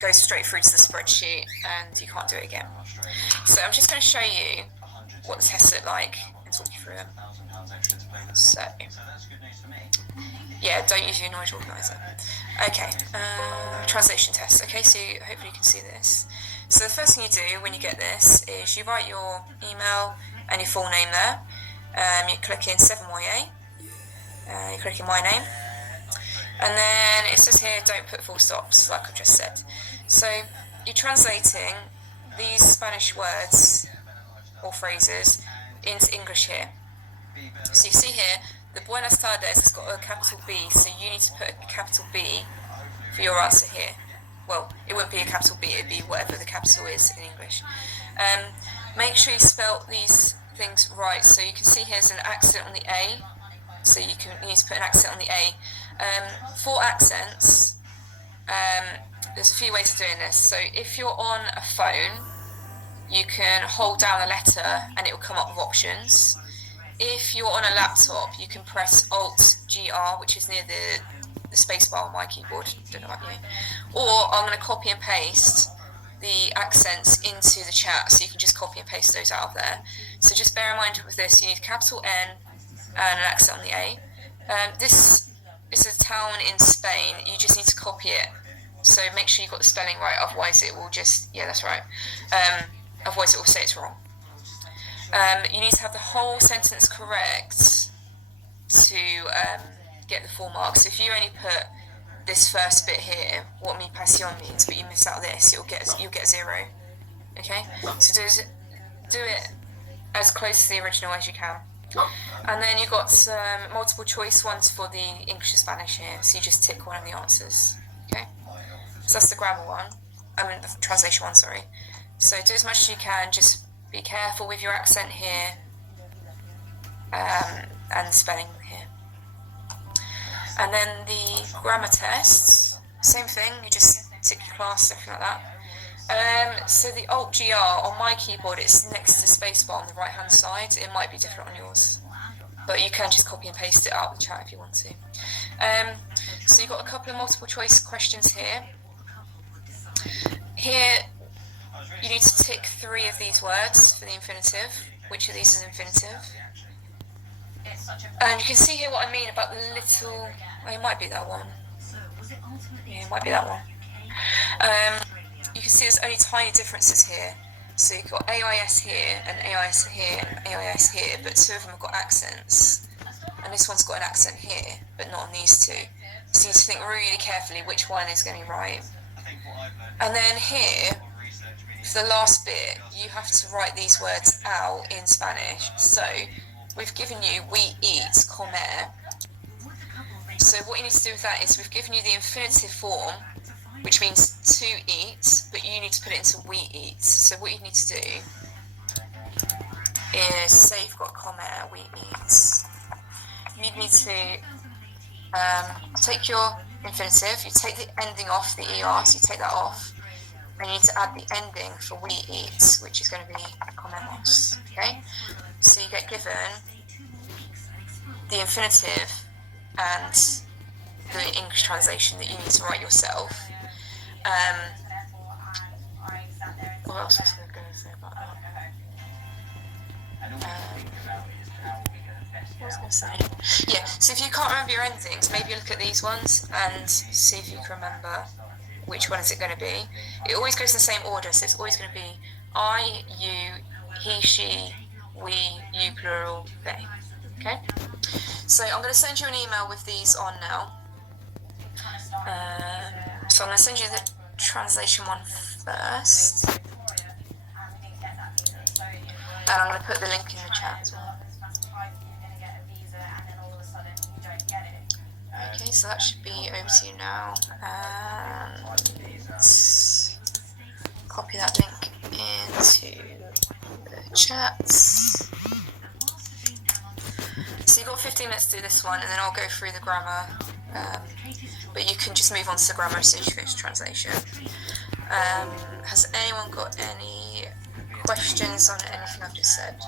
goes straight through to the spreadsheet and you can't do it again. So I'm just going to show you what the tests look like and talk you through them. So, yeah, don't use your noise organizer. Okay, translation test. Okay, so hopefully you can see this. So the first thing you do when you get this is you write your email and your full name there. You click in 7YA. You click in my name. And then it says here, don't put full stops, like I've just said. So you're translating these Spanish words or phrases into English here. So you see here, the Buenas tardes has got a capital B, so you need to put a capital B for your answer here. Well, it wouldn't be a capital B, it'd be whatever the capital is in English. Make sure you spell these things right. So you can see here's an accent on the A, so you need to put an accent on the A. For accents, there's a few ways of doing this. So if you're on a phone, you can hold down a letter and it will come up with options. If you're on a laptop, you can press Alt-GR, which is near the space bar on my keyboard. Don't know about you. Or I'm going to copy and paste the accents into the chat, so you can just copy and paste those out of there. So just bear in mind with this, you need a capital N and an accent on the A. This is a town in Spain. You just need to copy it. So make sure you've got the spelling right, otherwise it will just, yeah, that's right. Otherwise it will say it's wrong. You need to have the whole sentence correct to get the full marks. So if you only put this first bit here, what mi pasión means, but you miss out this, you'll get 0. Okay? So do it as close to the original as you can. And then you've got some multiple choice ones for the English and Spanish here, so you just tick one of the answers. Okay? So that's the grammar one. The translation one, sorry. So do as much as you can, just be careful with your accent here and spelling here. And then the grammar tests, same thing, you just tick your class, everything like that. So the Alt-GR on my keyboard, it's next to the spacebar on the right hand side. It might be different on yours, but you can just copy and paste it out of the chat if you want to. So you've got a couple of multiple choice questions here. Here, you need to tick 3 of these words for the infinitive. Which of these is infinitive? And you can see here what I mean about the little... Oh, it might be that one. Yeah, it might be that one. You can see there's only tiny differences here. So you've got AIS here, and AIS here, and AIS here, but 2 of them have got accents. And this one's got an accent here, but not on these 2. So you need to think really carefully which one is going to be right. And then here, for the last bit, you have to write these words out in Spanish. So we've given you we eat, comer. So what you need to do with that is we've given you the infinitive form, which means to eat, but you need to put it into we eat. So what you need to do is, say you've got comer, we eat. You need to take your infinitive, you take the ending off, the ER, so you take that off, and you need to add the ending for we eat, which is going to be comemos, okay? So you get given the infinitive and the English translation that you need to write yourself. What else was I going to say about that? What was I going to say? Yeah, so if you can't remember your endings, maybe look at these ones and see if you can remember which one is it going to be. It always goes in the same order, so it's always going to be I, you, he, she, we, you plural, they. Okay? So I'm going to send you an email with these on now. So I'm going to send you the translation one first. And I'm going to put the link in the chat as well. Okay, so that should be over to you now. And copy that link into the chat. So you've got 15 minutes to do this one, and then I'll go through the grammar. But you can just move on to the grammar as soon as you finish translation. Has anyone got any questions on anything I've just said?